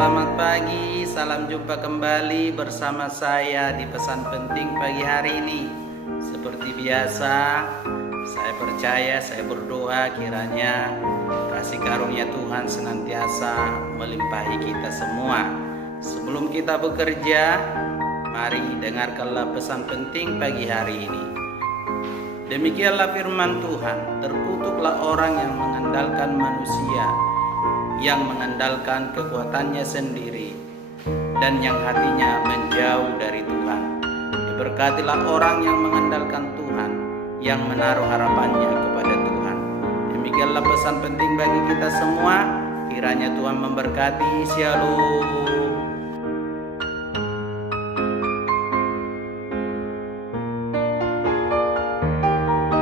selamat pagi. Salam jumpa kembali bersama saya di pesan penting pagi hari ini. Seperti biasa, saya percaya, saya berdoa kiranya kasih karunia Tuhan senantiasa melimpahi kita semua. Sebelum kita bekerja, mari dengarkanlah pesan penting pagi hari ini. Demikianlah firman Tuhan, terkutuklah orang yang mengandalkan manusia, yang mengandalkan kekuatannya sendiri, dan yang hatinya menjauh dari Tuhan. Diberkatilah orang yang mengandalkan Tuhan, yang menaruh harapannya kepada Tuhan. Demikianlah pesan penting bagi kita semua. Kiranya Tuhan memberkati. Shalom.